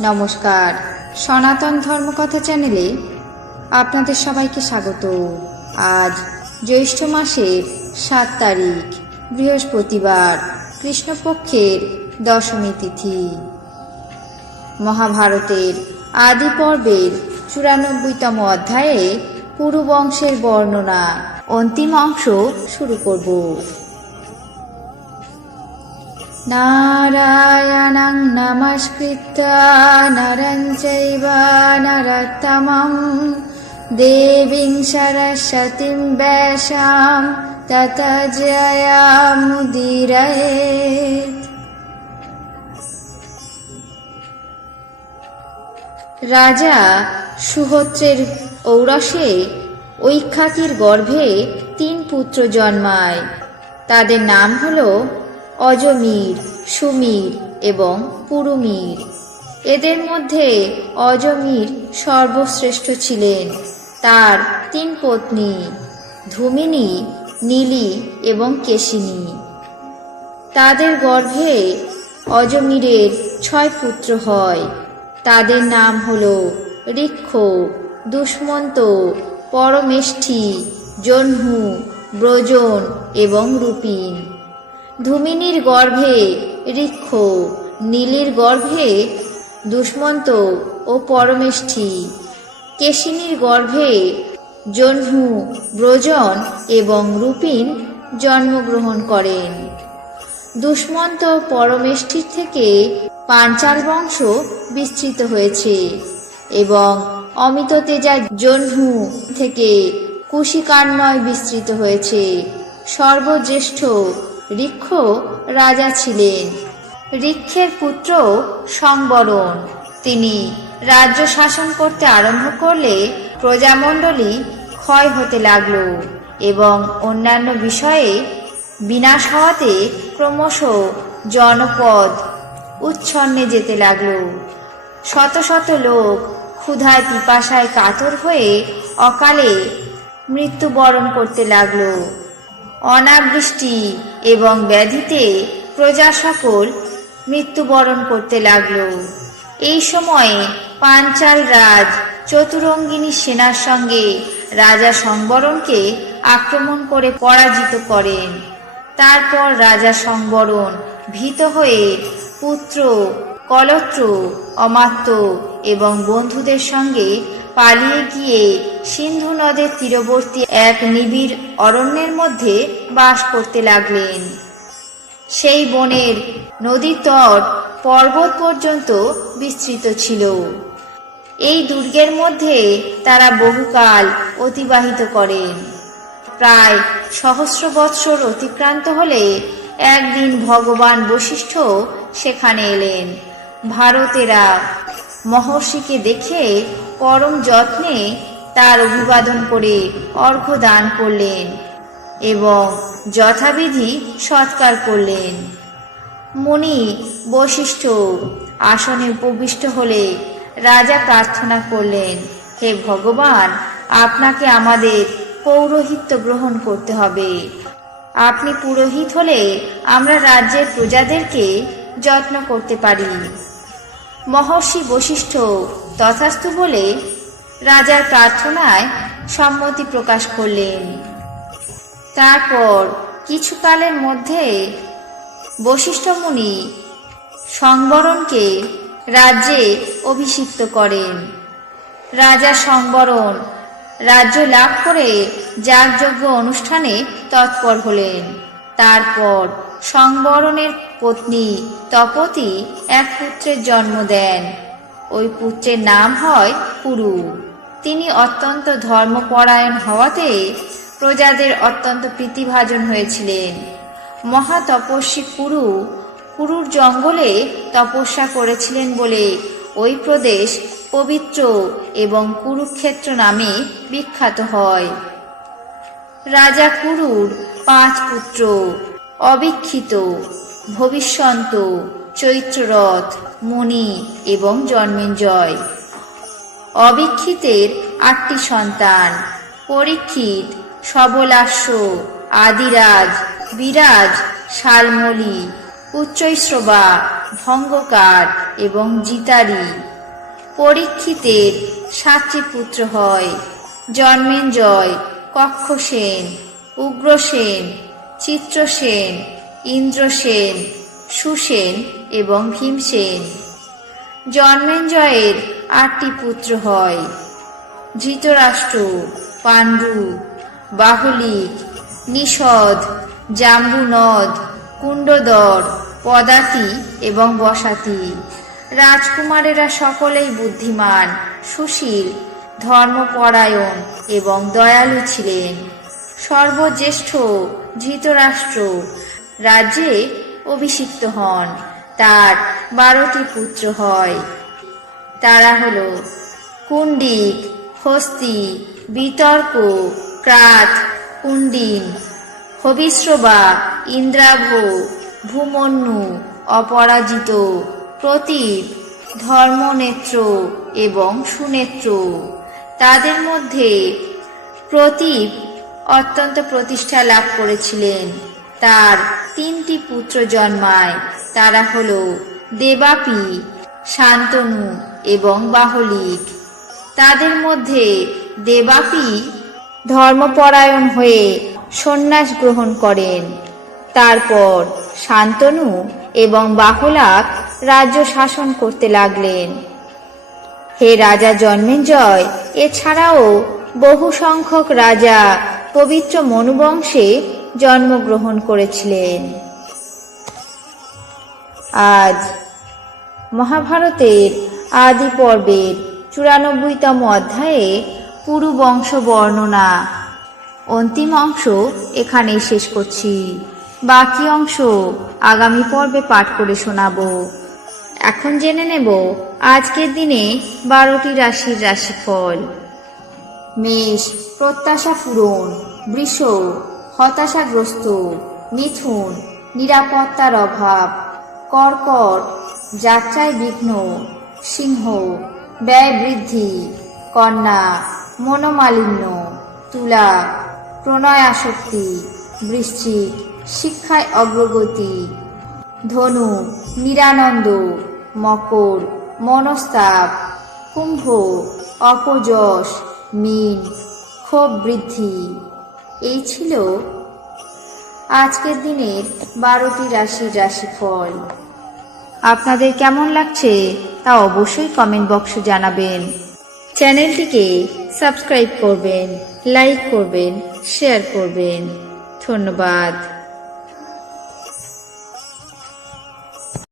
নমস্কার। সনাতন ধর্মকথা চ্যানেলে আপনাদের সবাইকে স্বাগত। আজ জ্যৈষ্ঠ মাসের সাত তারিখ, বৃহস্পতিবার, কৃষ্ণপক্ষের দশমী তিথি। মহাভারতের আদি পর্বের চুরানব্বইতম অধ্যায়ে কুরুবংশের বর্ণনা, অন্তিম অংশ শুরু করব। নারায়ণং নমস্কৃত্য নরং চৈব নরোত্তমং দেবীং সরস্বতীং ব্যাসাং তত জয়ামুদীরয়েৎ রাজা সুহত্রের ঔরসে ঐখ্যাতির গর্ভে তিন পুত্র জন্মায়। তাদের নাম হল অজমির, সুমির এবং পুরুমির। এদের মধ্যে অজমির সর্বশ্রেষ্ঠ ছিলেন। তার তিন পত্নী, ধুমিনী, নীলি এবং কেশিনী। তাদের গর্ভে অজমিরের ছয় পুত্র হয়। তাদের নাম হল ঋক্ষ দুষ্মন্ত, পরমেষ্ঠী, জহ্নু, ব্রজন এবং রূপিন ধুমিনীর গর্ভে ঋক্ষ নীলির গর্ভে দুষ্মন্ত ও পরমেষ্ঠী, কেশিনীর গর্ভে জহ্নু, ব্রজন এবং রূপিন জন্মগ্রহণ করেন। দুষ্মন্ত পরমেষ্ঠির থেকে পাঞ্চাল বংশ বিস্তৃত হয়েছে এবং অমিত তেজা জহ্নু থেকে কুশিকান্বয় বিস্তৃত হয়েছে। সর্বজ্যেষ্ঠ ঋক্ষ রাজা ছিলেন। ঋক্ষের পুত্র সংবরণ তিনি রাজ্য শাসন করতে আরম্ভ করলে প্রজামণ্ডলী ক্ষয় হতে লাগল এবং অন্যান্য বিষয়ে বিনাশ হওয়াতে ক্রমশ জনপদ উচ্ছন্নে যেতে লাগল। শত শত লোক ক্ষুধায় পিপাসায় কাতর হয়ে অকালে মৃত্যুবরণ করতে লাগল। অনাবৃষ্টি এবং ব্যাধিতে প্রজা সকল মৃত্যুবরণ করতে লাগল। এই সময়ে পাঞ্চাল রাজ চতুরঙ্গিনী সেনার সঙ্গে রাজা সংবরণকে আক্রমণ করে পরাজিত করেন। তারপর রাজা সংবরণ ভীত হয়ে পুত্র, কলত্র, অমাত্য এবং বন্ধুদের সঙ্গে পালিয়ে গিয়ে সিন্ধু নদের তীরবর্তী এক নিবিড় অরণ্যের মধ্যে বাস করতে লাগলেন। সেই বনের নদীর তট পর্বত পর্যন্ত বিস্তৃত ছিল। এই দুর্গের মধ্যে তারা বহুকাল অতিবাহিত করেন। প্রায় সহস্র বৎসর অতিক্রান্ত হলে একদিন ভগবান বশিষ্ঠ সেখানে এলেন। ভারতেরা মহর্ষিকে দেখে পরম যত্নে তার অভিবাদন করে অর্ঘ্য দান করলেন এবং যথাবিধি সৎকার করলেন। মুনি বশিষ্ঠ আসনে উপবিষ্ট হলে রাজা প্রার্থনা করলেন, হে ভগবান, আপনাকে আমাদের পৌরোহিত্য গ্রহণ করতে হবে। আপনি পুরোহিত হলে আমরা রাজ্যের প্রজাদেরকে যত্ন করতে পারি। মহর্ষি বশিষ্ঠ তথাস্তু বলে রাজার প্রার্থনায় সম্মতি প্রকাশ করলেন। তারপর কিছুকালের মধ্যে বশিষ্ঠ মুনি সংবরণকে রাজ্যে অভিষিক্ত করেন। রাজা সংবরণ রাজ্য লাভ করে যাগযজ্ঞ অনুষ্ঠানে তৎপর হলেন। তারপর সংবরণের পত্নী তপতি এক পুত্রের জন্ম দেন। ওই পুত্রের নাম হয় কুরু তিনি অত্যন্ত ধর্মপরায়ণ হওয়াতে প্রজাদের অত্যন্ত প্রীতিভাজন হয়েছিলেন। মহা তপস্বী কুরু কুরুর জঙ্গলে তপস্যা করেছিলেন বলে ওই প্রদেশ পবিত্র এবং কুরুক্ষেত্র নামে বিখ্যাত হয়। রাজা কুরুর পাঁচ পুত্র অবিক্ষিত ভবিষ্যন্ত, চৈত্ররথ মণি এবং জন্মেঞ্জয়। অবিক্ষিতের আটটি সন্তান, পরীক্ষিত, সবলাস্য, আদিরাজ, বিরাজ, শালমলি উচ্চৈশ্রবা ভঙ্গকার এবং জিতারি। পরীক্ষিতের সাতটি পুত্র হয়, জন্মেঞ্জয়, কক্ষসেন, উগ্রসেন চিত্রসেন, ইন্দ্রসেন, সুসেন এবং ভীমসেন। জন্মেঞ্জয়ের আটটি পুত্র হয়। ধৃতরাষ্ট্র, পাণ্ডু, বাহলিক, নিষদ, জাম্বুনদ, কুণ্ডদর, পদাতি এবং বসাতি। রাজকুমারেরা সকলেই বুদ্ধিমান, সুশীল, ধর্মপরায়ণ এবং দয়ালু ছিলেন। সর্বজ্যেষ্ঠ ধৃতরাষ্ট্র রাজ্যে অভিষিক্ত হন। তার বারোটি পুত্র হয়। তারা হল কুণ্ডিক, হস্তি, বিতর্ক, ক্রাত, কুণ্ডিন হবিশ্রবা ইন্দ্রাভ, ভূমন্যু, অপরাজিত, প্রতীপ, ধর্মনেত্র এবং সুনেত্র। তাদের মধ্যে প্রতীপ অত্যন্ত প্রতিষ্ঠা লাভ করেছিলেন। তার তিনটি পুত্র জন্মায়। তারা হল দেবাপি, শান্তনু এবং বাহলিক। তাদের মধ্যে দেবাপি ধর্মপরায়ণ হয়ে সন্ন্যাস গ্রহণ করেন। তারপর শান্তনু এবং বাহুলাক রাজ্য শাসন করতে লাগলেন। হে রাজা জন্মেঞ্জয় এছাড়াও বহু সংখ্যক রাজা পবিত্র মনুবংশে জন্মগ্রহণ করেছিলেন। আজ মহাভারতের আদি পর্বের চুরানব্বইতম অধ্যায়ে পুরু বংশ বর্ণনা। অন্তিম অংশ এখানেই শেষ করছি। বাকি অংশ আগামী পর্বে পাঠ করে শোনাবো। এখন জেনে নেব আজকের দিনে বারোটি রাশির রাশিফল। মেষ, প্রত্যাশা পূরণ, বৃষ, হতাশাগ্রস্ত, মিথুন, নিরাপত্তার অভাব, কর্কট, যাত্রায় বিঘ্ন, সিংহ, ব্যয় বৃদ্ধি, কন্যা, মনোমালিন্য, তুলা প্রণয় আসক্তি বৃশ্চিক, শিক্ষায় অগ্রগতি, ধনু, নিরানন্দ, মকর, মনস্তাপ, কুম্ভ, অপযশ মীন ক্ষোভ বৃদ্ধি। এই ছিল আজকের দিনের বারোটি রাশির রাশিফল। আপনাদের কেমন লাগছে তা অবশ্যই কমেন্ট বক্সে জানাবেন। চ্যানেলটিকে সাবস্ক্রাইব করবেন, লাইক করবেন শেয়ার করবেন। ধন্যবাদ।